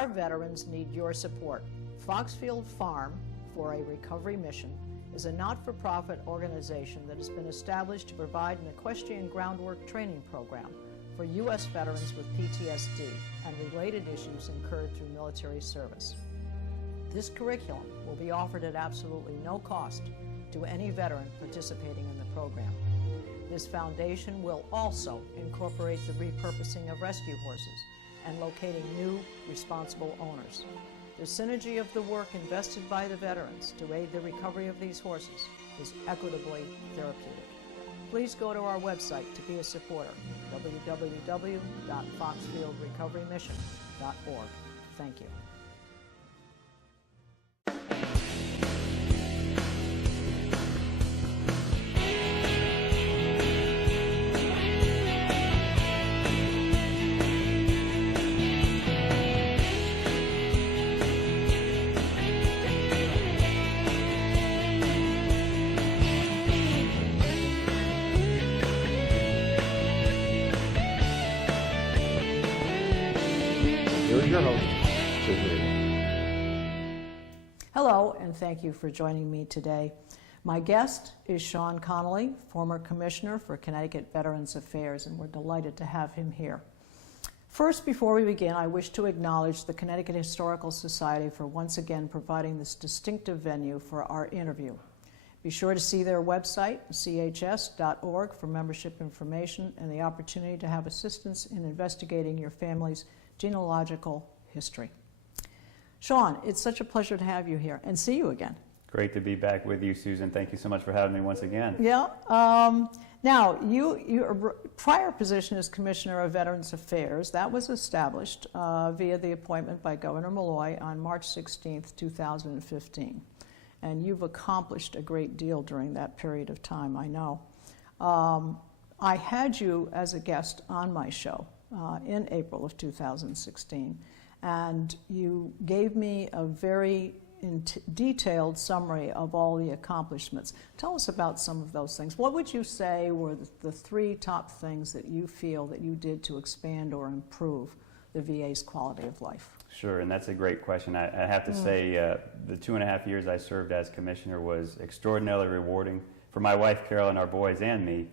Our veterans need your support. Foxfield Farm for a Recovery Mission is a not-for-profit organization that has been established to provide an equestrian groundwork training program for U.S. veterans with PTSD and related issues incurred through military service. This curriculum will be offered at absolutely no cost to any veteran participating in the program. This foundation will also incorporate the repurposing of rescue horses and locating new, responsible owners. The synergy of the work invested by the veterans to aid the recovery of these horses is equitably therapeutic. Please go to our website to be a supporter, www.foxfieldrecoverymission.org. Thank you. Here's your host, Susan. Hello, and thank you for joining me today. My guest is Sean Connolly, former Commissioner for Connecticut Veterans Affairs, and we're delighted to have him here. First, before we begin, I wish to acknowledge the Connecticut Historical Society for once again providing this distinctive venue for our interview. Be sure to see their website, chs.org, for membership information and the opportunity to have assistance in investigating your family's genealogical history. Sean, it's such a pleasure to have you here and see you again. Great to be back with you, Susan. Thank you so much for having me once again. Yeah. Now, your prior position as Commissioner of Veterans Affairs, that was established via the appointment by Governor Malloy on March 16th, 2015. And you've accomplished a great deal during that period of time, I know. I had you as a guest on my show in April of 2016, and you gave me a very detailed summary of all the accomplishments. Tell us about some of those things. What would you say were the three top things that you feel that you did to expand or improve the VA's quality of life? Sure, and that's a great question. I have to say the 2.5 years I served as Commissioner was extraordinarily rewarding for my wife, Carol, and our boys and me.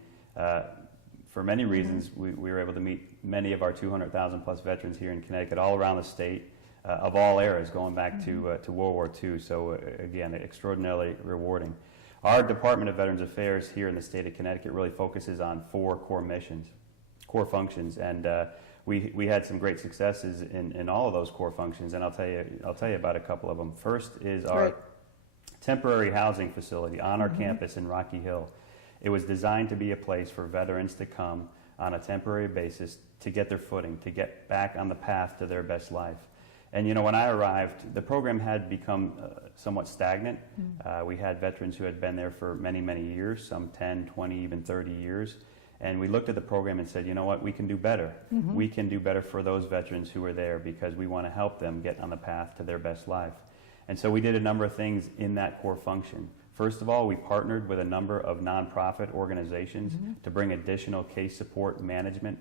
For many reasons, we were able to meet many of our 200,000 plus veterans here in Connecticut, all around the state, of all eras, going back to World War II. So again, extraordinarily rewarding. Our Department of Veterans Affairs here in the state of Connecticut really focuses on 4 core missions, core functions, and we had some great successes in all of those core functions, and I'll tell you about a couple of them. First is our temporary housing facility on our campus in Rocky Hill. It was designed to be a place for veterans to come on a temporary basis to get their footing, to get back on the path to their best life. And you know, when I arrived, the program had become somewhat stagnant. We had veterans who had been there for many, many years, some 10, 20, even 30 years. And we looked at the program and said, you know what, we can do better. We can do better for those veterans who are there because we want to help them get on the path to their best life. And so we did a number of things in that core function. First of all, we partnered with a number of nonprofit organizations to bring additional case support management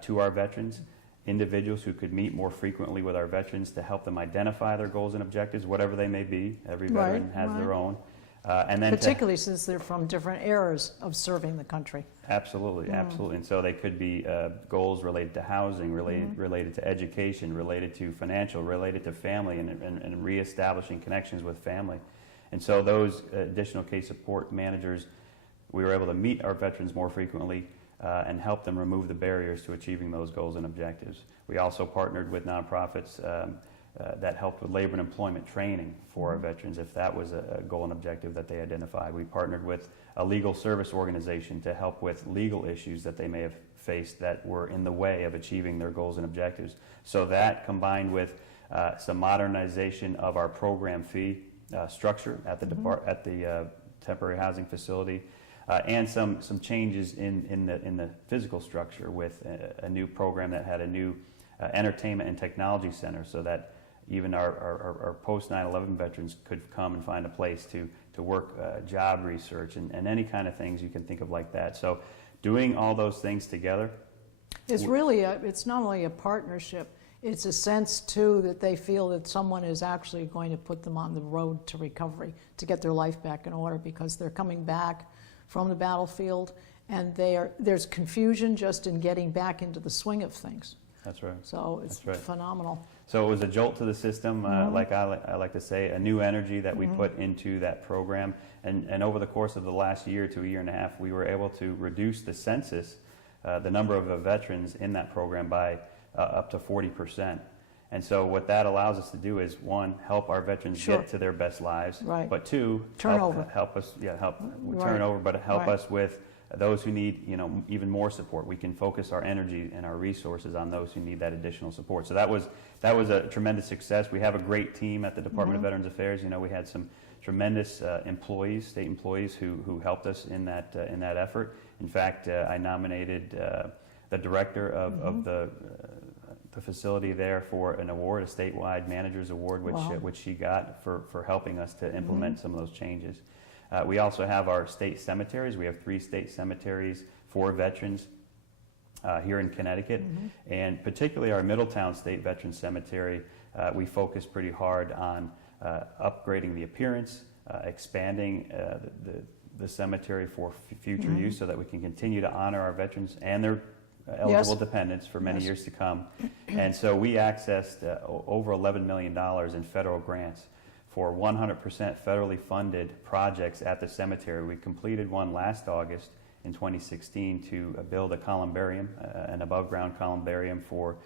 to our veterans, individuals who could meet more frequently with our veterans to help them identify their goals and objectives, whatever they may be. Every veteran has their own. And then particularly since they're from different eras of serving the country. Absolutely, absolutely. And so they could be goals related to housing, related to education, related to financial, related to family, and reestablishing connections with family. And so those additional case support managers, we were able to meet our veterans more frequently and help them remove the barriers to achieving those goals and objectives. We also partnered with nonprofits that helped with labor and employment training for our veterans if that was a goal and objective that they identified. We partnered with a legal service organization to help with legal issues that they may have faced that were in the way of achieving their goals and objectives. So that, combined with some modernization of our program fee structure at the temporary housing facility, and some changes in the physical structure with a new program that had a new entertainment and technology center, so that even our post 9/11 veterans could come and find a place to work job research and any kind of things you can think of like that. So doing all those things together, it's really it's not only a partnership, it's a sense, too, that they feel that someone is actually going to put them on the road to recovery, to get their life back in order, because they're coming back from the battlefield, and there's confusion just in getting back into the swing of things. That's right. So it's phenomenal. So it was a jolt to the system, like I like to say, a new energy that we put into that program. And over the course of the last year to a year and a half, we were able to reduce the census, the number of veterans in that program by up to 40%. And so what that allows us to do is, one, help our veterans get to their best lives, but two, help us with those who need, even more support. We can focus our energy and our resources on those who need that additional support. So that was a tremendous success. We have a great team at the Department of Veterans Affairs. We had some tremendous employees, state employees, who helped us in that effort. In fact, I nominated the director of the facility there for an award, a statewide manager's award, which she got for helping us to implement some of those changes. We also have our state cemeteries. We have 3 state cemeteries for veterans here in Connecticut, and particularly our Middletown State Veterans Cemetery, we focus pretty hard on upgrading the appearance, expanding the cemetery for future use so that we can continue to honor our veterans and their eligible dependents for many years to come. And so we accessed over $11 million in federal grants for 100% federally funded projects at the cemetery. We completed one last August in 2016 to build a columbarium, an above-ground columbarium for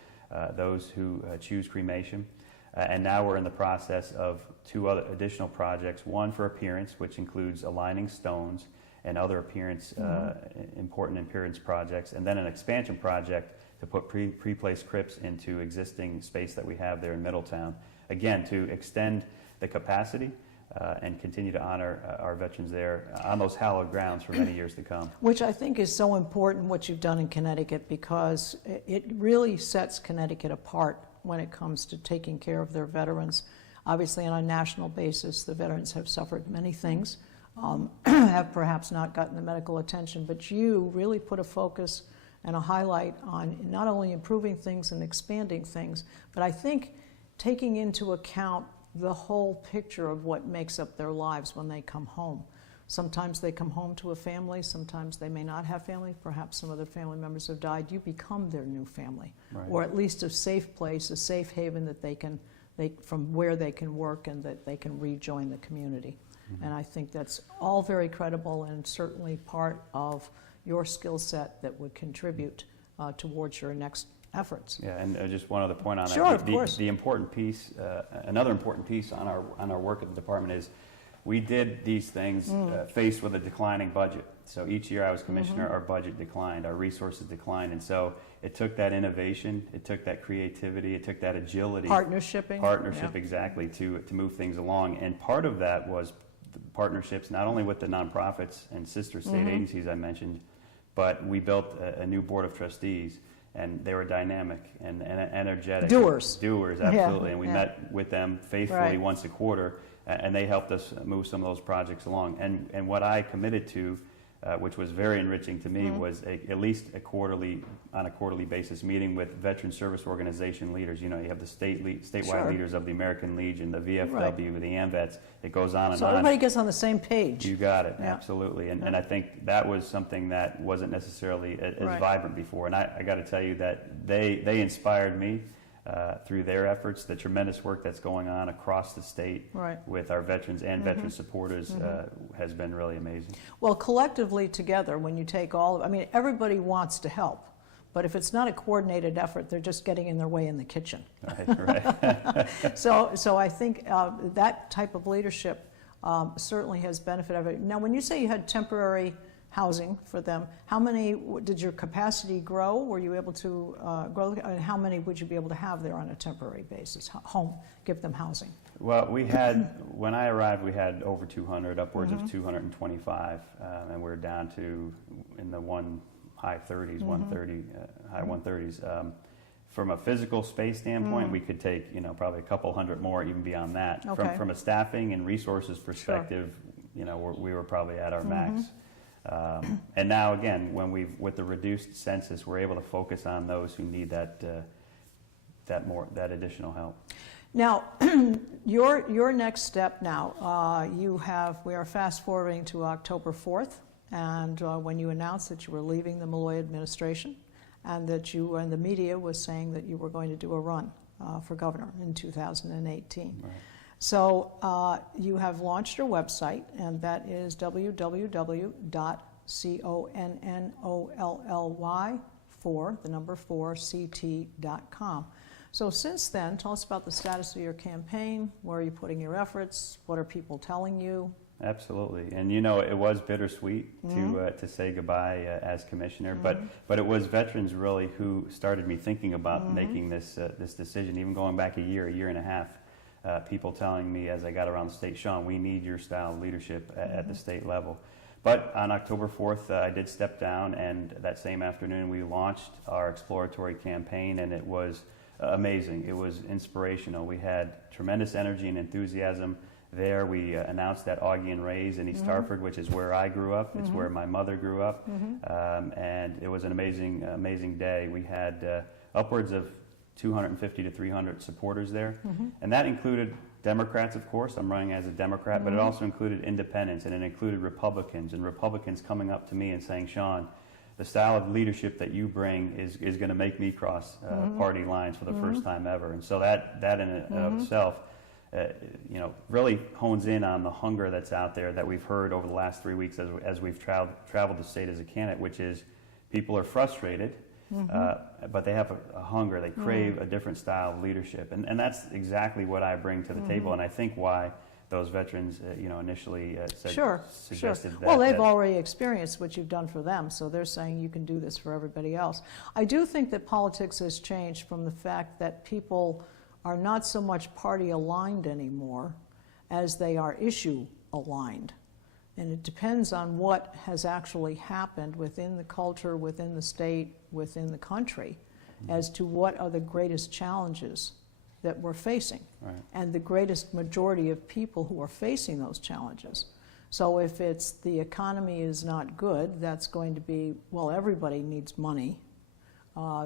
those who choose cremation. And now we're in the process of 2 other additional projects, one for appearance, which includes aligning stones and other important appearance projects, and then an expansion project to put pre-placed crypts into existing space that we have there in Middletown. Again, to extend the capacity and continue to honor our veterans there on those hallowed grounds for many years to come. Which I think is so important, what you've done in Connecticut, because it really sets Connecticut apart when it comes to taking care of their veterans. Obviously, on a national basis, the veterans have suffered many things, have perhaps not gotten the medical attention, but you really put a focus and a highlight on not only improving things and expanding things, but I think taking into account the whole picture of what makes up their lives when they come home. Sometimes they come home to a family, sometimes they may not have family, perhaps some of their family members have died. You become their new family, or at least a safe place, a safe haven that from where they can work and that they can rejoin the community. And I think that's all very credible and certainly part of your skill set that would contribute towards your next efforts. Yeah, and just one other point on that. Sure, of course. The important piece, another important piece on our work at the department is we did these things faced with a declining budget. So each year I was commissioner, our budget declined, our resources declined, and so it took that innovation, it took that creativity, it took that agility. Partnership, exactly, to move things along. And part of that was partnerships not only with the nonprofits and sister state agencies I mentioned, but we built a new board of trustees. And they were dynamic and energetic. Doers, absolutely. And we met with them faithfully once a quarter, and they helped us move some of those projects along. And what I committed to, which was very enriching to me, was at least on a quarterly basis, meeting with veteran service organization leaders. You have the statewide leaders of the American Legion, the VFW, the AMVETS. It goes on and on. So everybody gets on the same page. You got it, absolutely. And I think that was something that wasn't necessarily as vibrant before. And I got to tell you that they inspired me through their efforts. The tremendous work that's going on across the state with our veterans and veteran supporters has been really amazing. Well, collectively together, when you take everybody wants to help. But if it's not a coordinated effort, they're just getting in their way in the kitchen. Right. So I think that type of leadership certainly has benefited. Now, when you say you had temporary housing for them, how many did your capacity grow? Were you able to grow? And how many would you be able to have there on a temporary basis? Give them housing. Well, when I arrived, we had over 200, upwards of 225, and we're down to in the high 30s, 130, high 130s. From a physical space standpoint, we could take probably a couple hundred more, even beyond that. Okay. From a staffing and resources perspective, we were probably at our max. And now again, with the reduced census, we're able to focus on those who need that that additional help. Now, your next step now, we are fast forwarding to October 4th, and when you announced that you were leaving the Malloy administration, and that you and the media was saying that you were going to do a run for governor in 2018. Right. So you have launched your website, and that is www.connolly4ct.com. So since then, tell us about the status of your campaign. Where are you putting your efforts? What are people telling you? Absolutely, and you know, it was bittersweet to say goodbye as commissioner, but it was veterans really who started me thinking about making this decision. Even going back a year and a half, people telling me as I got around the state, Sean, we need your style of leadership at the state level. But on October 4th, I did step down, and that same afternoon we launched our exploratory campaign, and it was amazing. It was inspirational. We had tremendous energy and enthusiasm. There we announced that Augie and Ray's in East Hartford, which is where I grew up. It's where my mother grew up, and it was an amazing day. We had upwards of 250 to 300 supporters there, and that included Democrats, of course. I'm running as a Democrat, but it also included independents, and it included Republicans, and Republicans coming up to me and saying, Sean, the style of leadership that you bring is going to make me cross party lines for the first time ever. And so that in and of itself, you know, really hones in on the hunger that's out there that we've heard over the last 3 weeks as we've traveled the state as a candidate, which is people are frustrated, but they have a hunger. They crave a different style of leadership, and that's exactly what I bring to the table. And I think why those veterans, you know, initially suggested that. Well, they've already experienced what you've done for them, so they're saying you can do this for everybody else. I do think that politics has changed from the fact that people are not so much party aligned anymore as they are issue aligned. And it depends on what has actually happened within the culture, within the state, within the country, as to what are the greatest challenges that we're facing, and the greatest majority of people who are facing those challenges. So if it's the economy is not good, that's going to be, well, everybody needs money.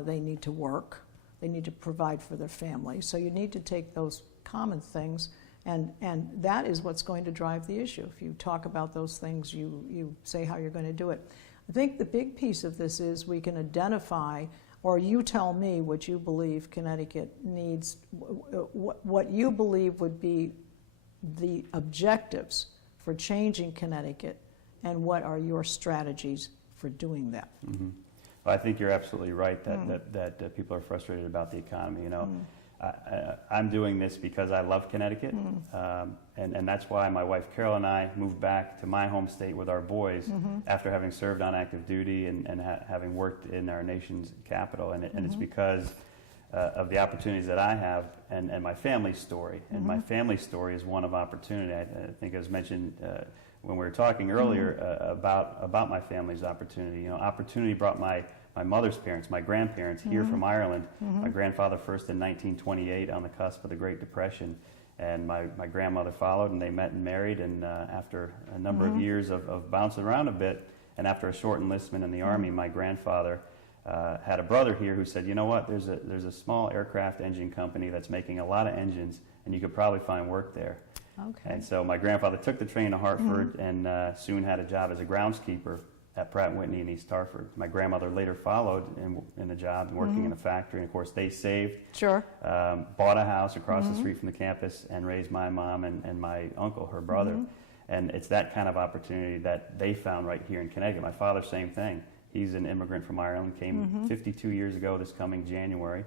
They need to work. They need to provide for their family. So you need to take those common things, and that is what's going to drive the issue. If you talk about those things, you say how you're going to do it. I think the big piece of this is we can identify, or you tell me what you believe Connecticut needs, what you believe would be the objectives for changing Connecticut, and what are your strategies for doing that. Well, I think you're absolutely right that people are frustrated about the economy. You know, I'm doing this because I love Connecticut, and that's why my wife Carol and I moved back to my home state with our boys after having served on active duty and having worked in our nation's capital. And it's because of the opportunities that I have and my family's story. And my family's story is one of opportunity. I think it was mentioned when we were talking earlier about my family's opportunity. You know, opportunity brought my mother's parents, my grandparents, here from Ireland. My grandfather first in 1928 on the cusp of the Great Depression, and my grandmother followed, and they met and married, and after a number of years of bouncing around a bit, and after a short enlistment in the Army, my grandfather had a brother here who said, you know what, there's a small aircraft engine company that's making a lot of engines, and you could probably find work there. Okay. And so my grandfather took the train to Hartford and soon had a job as a groundskeeper at Pratt & Whitney in East Hartford. My grandmother later followed in the job and working in the factory. And of course, they saved, bought a house across the street from the campus, and raised my mom and my uncle, her brother. And it's that kind of opportunity that they found right here in Connecticut. My father, same thing. He's an immigrant from Ireland, came 52 years ago this coming January.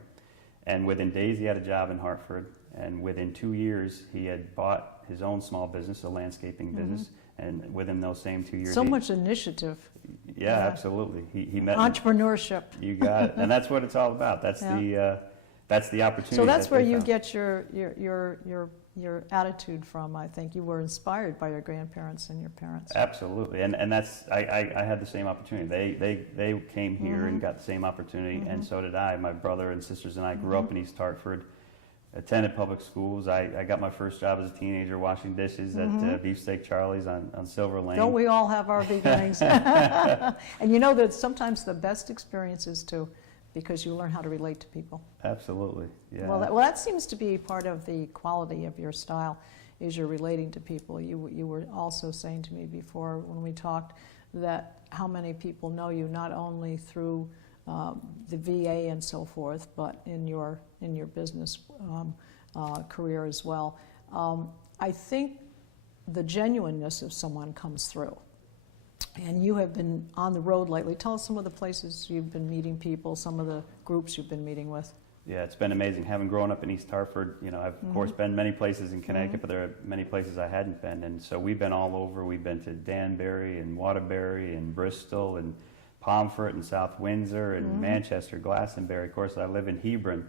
And within days, he had a job in Hartford. And within 2 years, he had bought his own small business, a landscaping business, and within those same 2 years... So much initiative. Yeah, absolutely. He met... Entrepreneurship. You got it. And that's what it's all about. That's the opportunity. So that's where you get your attitude from, I think. You were inspired by your grandparents and your parents. Absolutely. And that's... I had the same opportunity. They came here and got the same opportunity, and so did I. My brother and sisters and I grew up in East Hartford, attended public schools. I got my first job as a teenager washing dishes at Beefsteak Charlie's on Silver Lane. Don't we all have our beginnings? And you know that sometimes the best experiences to because you learn how to relate to people. Absolutely, yeah. Well, that seems to be part of the quality of your style, is you're relating to people. You were also saying to me before when we talked that how many people know you not only through the VA and so forth, but in your business career as well. I think the genuineness of someone comes through. And you have been on the road lately. Tell us some of the places you've been meeting people, some of the groups you've been meeting with. Yeah, it's been amazing. Having grown up in East Hartford, you know, I've of course been many places in Connecticut, but there are many places I hadn't been. And so we've been all over. We've been to Danbury and Waterbury and Bristol and Pomfret and South Windsor and Manchester, Glastonbury. Of course, I live in Hebron.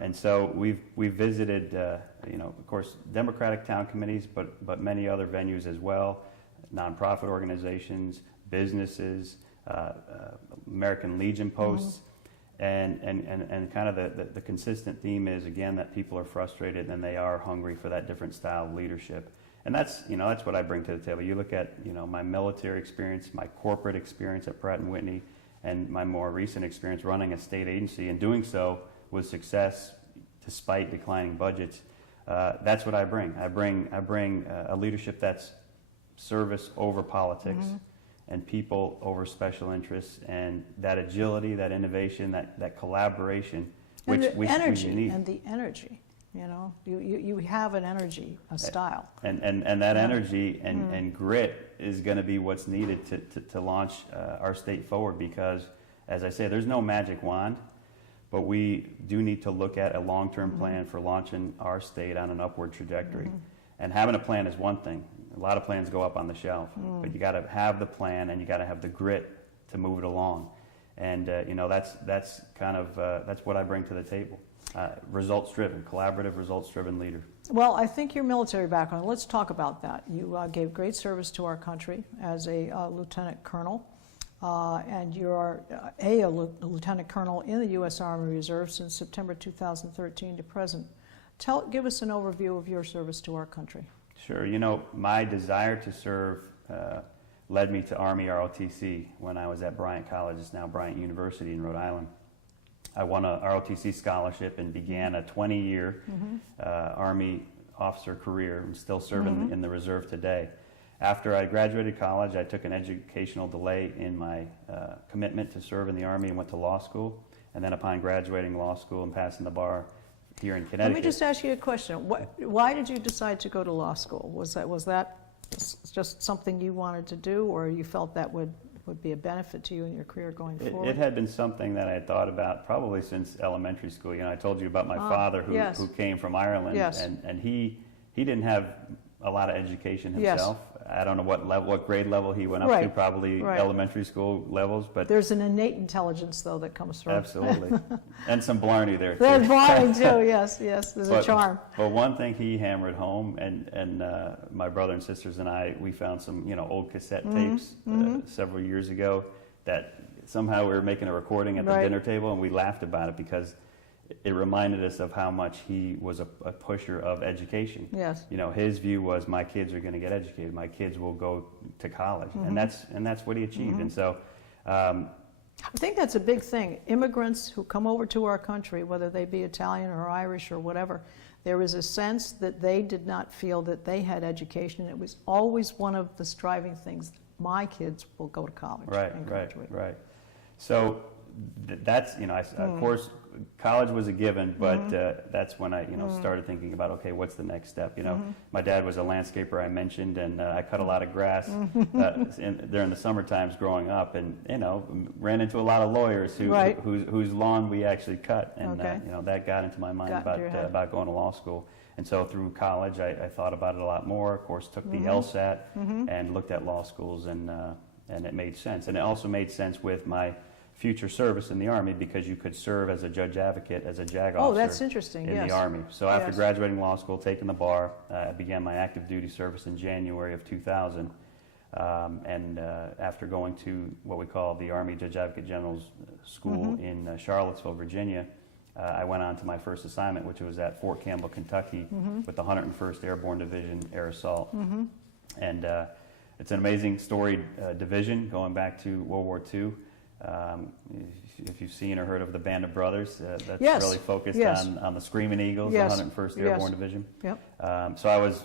And so we've visited, you know, of course, Democratic town committees, but many other venues as well, nonprofit organizations, businesses, American Legion posts. And kind of the consistent theme is, again, that people are frustrated and they are hungry for that different style of leadership. And that's, you know, that's what I bring to the table. You look at, you know, my military experience, my corporate experience at Pratt & Whitney, and my more recent experience running a state agency and doing so with success despite declining budgets. That's what I bring. I bring a leadership that's service over politics. And people over special interests, and that agility, that innovation, that collaboration, which we need. And the energy, you know, you have an energy, a style. And that energy and grit is going to be what's needed to launch our state forward, because, as I say, there's no magic wand, but we do need to look at a long-term plan for launching our state on an upward trajectory. And having a plan is one thing. A lot of plans go up on the shelf, but you got to have the plan and you got to have the grit to move it along. And you know, that's kind of that's what I bring to the table. Results-driven, collaborative, results-driven leader. Well, I think your military background. Let's talk about that. You gave great service to our country as a lieutenant colonel, and you're a lieutenant colonel in the U.S. Army Reserve since September 2013 to present. Give us an overview of your service to our country. Sure. You know, my desire to serve led me to Army ROTC when I was at Bryant College. It's now Bryant University in Rhode Island. I won a ROTC scholarship and began a 20-year Army officer career and still serving in the reserve today. After I graduated college, I took an educational delay in my commitment to serve in the Army and went to law school. And then upon graduating law school and passing the bar here in Connecticut. Let me just ask you a question. Why did you decide to go to law school? Was that just something you wanted to do, or you felt that would be a benefit to you in your career going forward? It had been something that I had thought about probably since elementary school. You know, I told you about my father who came from Ireland, and he didn't have a lot of education himself. I don't know what grade level he went up to, probably elementary school levels. But there's an innate intelligence, though, that comes from. Absolutely. And some blarney there, too. There's blarney, too, yes. There's a charm. But one thing he hammered home, and my brother and sisters and I, we found some, you know, old cassette tapes several years ago that somehow we were making a recording at the dinner table, and we laughed about it because it reminded us of how much he was a pusher of education. Yes. You know, his view was, my kids are going to get educated. My kids will go to college, and that's what he achieved. And so, I think that's a big thing. Immigrants who come over to our country, whether they be Italian or Irish or whatever, there is a sense that they did not feel that they had education. It was always one of the striving things. My kids will go to college. Right. So that's, you know, of course, college was a given, but that's when I, you know, started thinking about, okay, what's the next step? You know, my dad was a landscaper, I mentioned, and I cut a lot of grass during the summer times growing up, and, you know, ran into a lot of lawyers whose lawn we actually cut, and you know, that got into my mind about going to law school. And so through college, I thought about it a lot more. Of course, took the LSAT and looked at law schools, and it made sense. And it also made sense with my future service in the Army, because you could serve as a judge advocate, as a JAG officer. Oh, that's interesting. In the Army. So after graduating law school, taking the bar, I began my active duty service in January of 2000. And after going to what we call the Army Judge Advocate General's School in Charlottesville, Virginia, I went on to my first assignment, which was at Fort Campbell, Kentucky, with the 101st Airborne Division Air Assault. And it's an amazing storied division going back to World War II. If you've seen or heard of the Band of Brothers, that's Yes. really focused Yes. on the Screaming Eagles, Yes. the 101st Yes. Airborne Division. Yep. So I was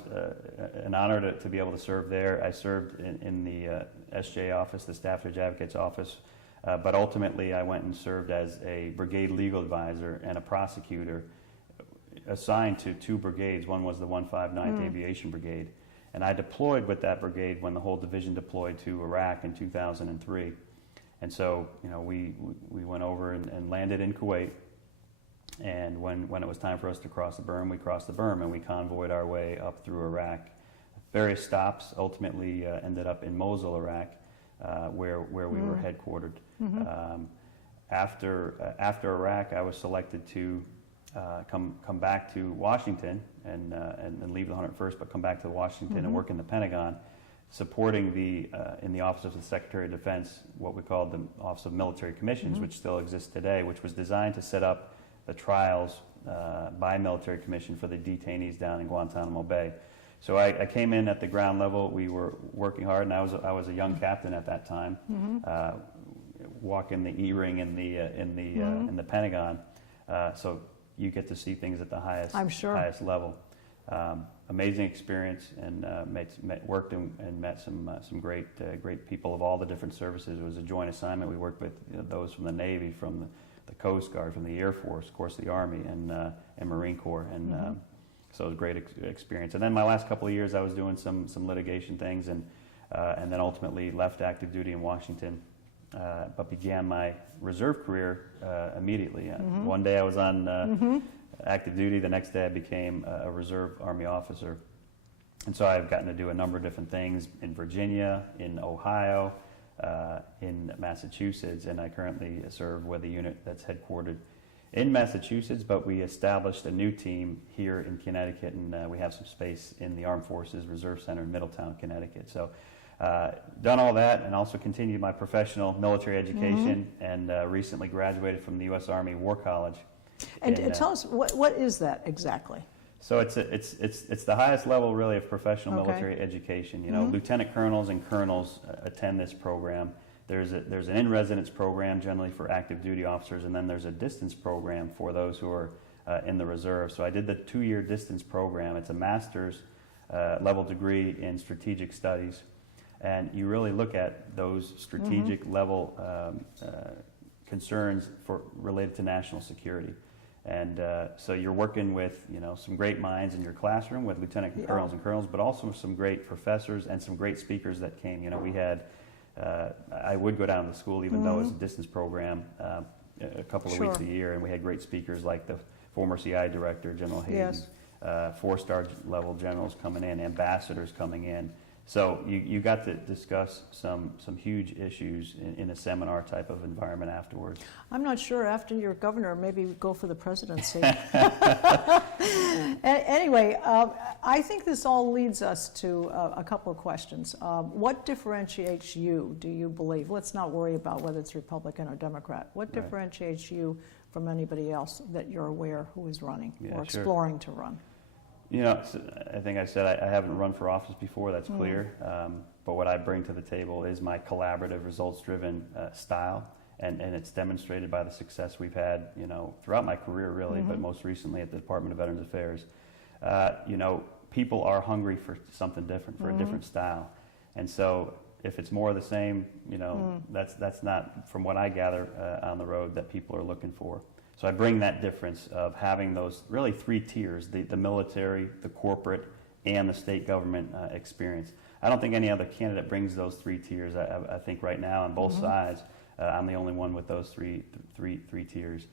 an honor to be able to serve there. I served in the SJ office, the Staff Judge Advocate's office, but ultimately I went and served as a brigade legal advisor and a prosecutor assigned to two brigades. One was the 159th Aviation Brigade, and I deployed with that brigade when the whole division deployed to Iraq in 2003. And so, we went over and landed in Kuwait, and when it was time for us to cross the berm, we crossed the berm, and we convoyed our way up through Iraq. Various stops ultimately ended up in Mosul, Iraq, where we were headquartered. After Iraq, I was selected to come back to Washington and leave the 101st, but come back to Washington and work in the Pentagon, supporting in the Office of the Secretary of Defense, what we called the Office of Military Commissions, which still exists today, which was designed to set up the trials by military commission for the detainees down in Guantanamo Bay. So I came in at the ground level. We were working hard, and I was a young captain at that time, walking the E-ring in the Pentagon. So you get to see things at the highest highest level. Amazing experience, and worked and met some great people of all the different services. It was a joint assignment. We worked with those from the Navy, from the Coast Guard, from the Air Force, of course the Army, and Marine Corps, and so it was a great experience. And then my last couple of years, I was doing some litigation things, and then ultimately left active duty in Washington, but began my reserve career immediately. One day I was on active duty. The next day I became a reserve Army officer. And so I've gotten to do a number of different things in Virginia, in Ohio, in Massachusetts, and I currently serve with a unit that's headquartered in Massachusetts, but we established a new team here in Connecticut, and we have some space in the Armed Forces Reserve Center in Middletown, Connecticut. So done all that, and also continued my professional military education, and recently graduated from the U.S. Army War College. And tell us, what is that exactly? So it's the highest level really of professional military education. Lieutenant colonels and colonels attend this program. There's an in-residence program generally for active duty officers, and then there's a distance program for those who are in the reserve. So I did the 2-year distance program. It's a master's level degree in strategic studies, and you really look at those strategic level concerns related to national security. And so you're working with some great minds in your classroom with lieutenant colonels and colonels, but also some great professors and some great speakers that came. We had I would go down to school even though it's a distance program a couple of weeks a year, and we had great speakers like the former CI director, General Hayden, 4-star level generals coming in, ambassadors coming in. So you got to discuss some huge issues in a seminar type of environment afterwards. I'm not sure, after you're governor, maybe go for the presidency. Anyway, I think this all leads us to a couple of questions. What differentiates you, do you believe? Let's not worry about whether it's Republican or Democrat. What differentiates you from anybody else that you're aware who is running or exploring to run? I think I said I haven't run for office before, that's clear. But what I bring to the table is my collaborative, results-driven style, and it's demonstrated by the success we've had, throughout my career, really, but most recently at the Department of Veterans Affairs. People are hungry for something different, for a different style. And so if it's more of the same, that's not, from what I gather on the road, that people are looking for. So I bring that difference of having those really 3 tiers, the military, the corporate, and the state government experience. I don't think any other candidate brings those 3 tiers. I think right now on both sides, I'm the only one with those three tiers.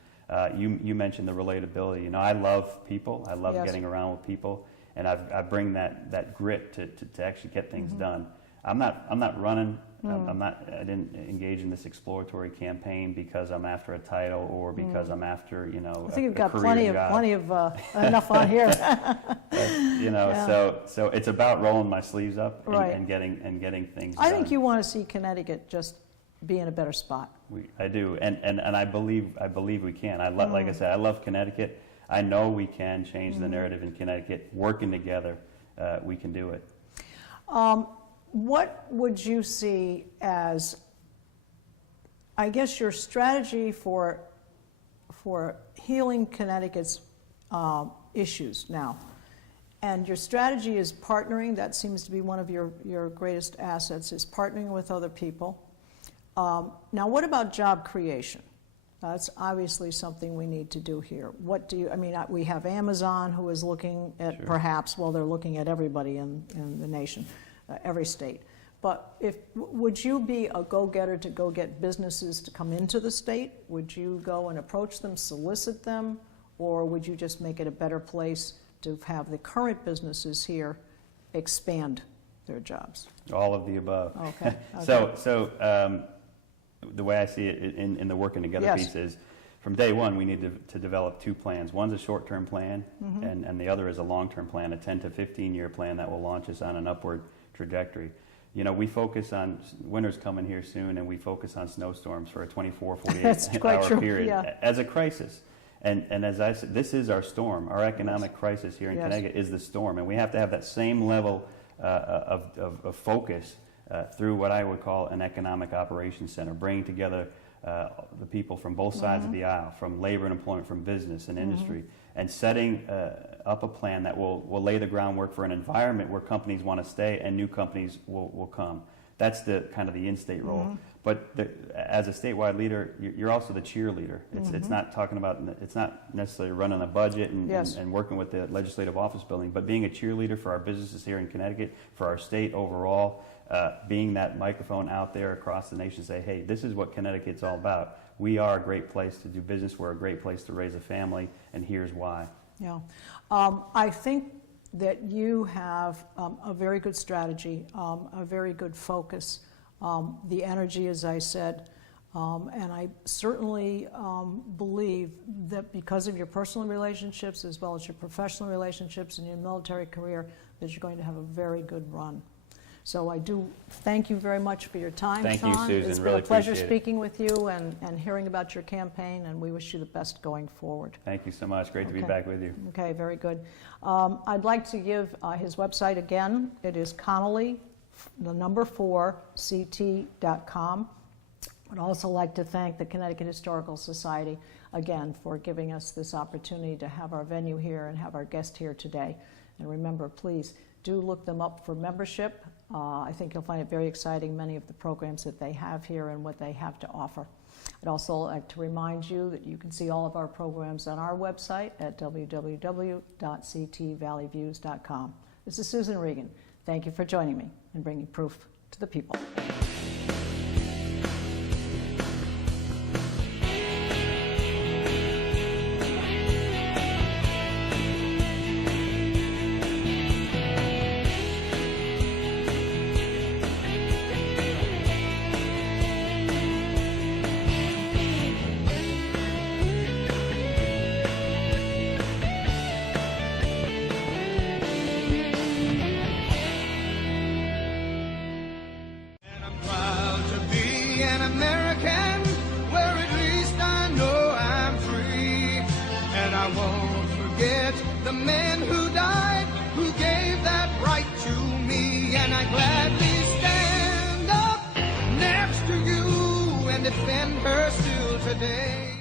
You mentioned the relatability. I love people. I love getting around with people, and I bring that grit to actually get things done. I'm not running. I didn't engage in this exploratory campaign because I'm after a title or because I'm after I think you've got plenty of enough on here. So it's about rolling my sleeves up and getting things done. I think you want to see Connecticut just be in a better spot. I do, and I believe we can. Like I said, I love Connecticut. I know we can change the narrative in Connecticut. Working together, we can do it. What would you see as I guess your strategy for healing Connecticut's issues now, and your strategy is partnering. That seems to be one of your greatest assets, is partnering with other people. Now, what about job creation? That's obviously something we need to do here. What do you, I mean, we have Amazon who is looking at Sure. perhaps, well, they're looking at everybody in the nation, every state. But would you be a go-getter to go get businesses to come into the state? Would you go and approach them, solicit them, or would you just make it a better place to have the current businesses here expand their jobs? All of the above. Okay. So the way I see it in the working together Yes. piece is, from day one, we need to develop two plans. One's a short-term plan, and the other is a long-term plan, a 10 to 15-year plan that will launch us on an upward trajectory. You know, we focus on, winter's coming here soon, and we focus on snowstorms for a 24, 48-hour period as a crisis. And as I said, this is our storm. Our economic crisis here in Connecticut is the storm, and we have to have that same level of focus through what I would call an economic operations center, bringing together the people from both sides of the aisle, from labor and employment, from business and industry, and setting up a plan that will lay the groundwork for an environment where companies want to stay and new companies will come. That's the kind of the in-state role. But as a statewide leader, you're also the cheerleader. It's not talking about, it's not necessarily running a budget and working with the legislative office building, but being a cheerleader for our businesses here in Connecticut, for our state overall, being that microphone out there across the nation, say, hey, this is what Connecticut's all about. We are a great place to do business. We're a great place to raise a family, and here's why. Yeah. I think that you have a very good strategy, a very good focus, the energy, as I said, and I certainly believe that because of your personal relationships as well as your professional relationships and your military career, that you're going to have a very good run. So I do thank you very much for your time, Thank Sean. you, Susan. It's been Really a pleasure appreciate it. speaking with you and hearing about your campaign, and we wish you the best going forward. Thank you so much. Great to be Okay. back with you. Okay, very good. I'd like to give his website again. It is Connolly, the number 4, ct.com. I'd also like to thank the Connecticut Historical Society again for giving us this opportunity to have our venue here and have our guest here today. And remember, please do look them up for membership. I think you'll find it very exciting, many of the programs that they have here and what they have to offer. I'd also like to remind you that you can see all of our programs on our website at www.ctvalleyviews.com. This is Susan Regan. Thank you for joining me and bringing proof to the people. The men who died, who gave that right to me, and I gladly stand up next to you and defend her still today.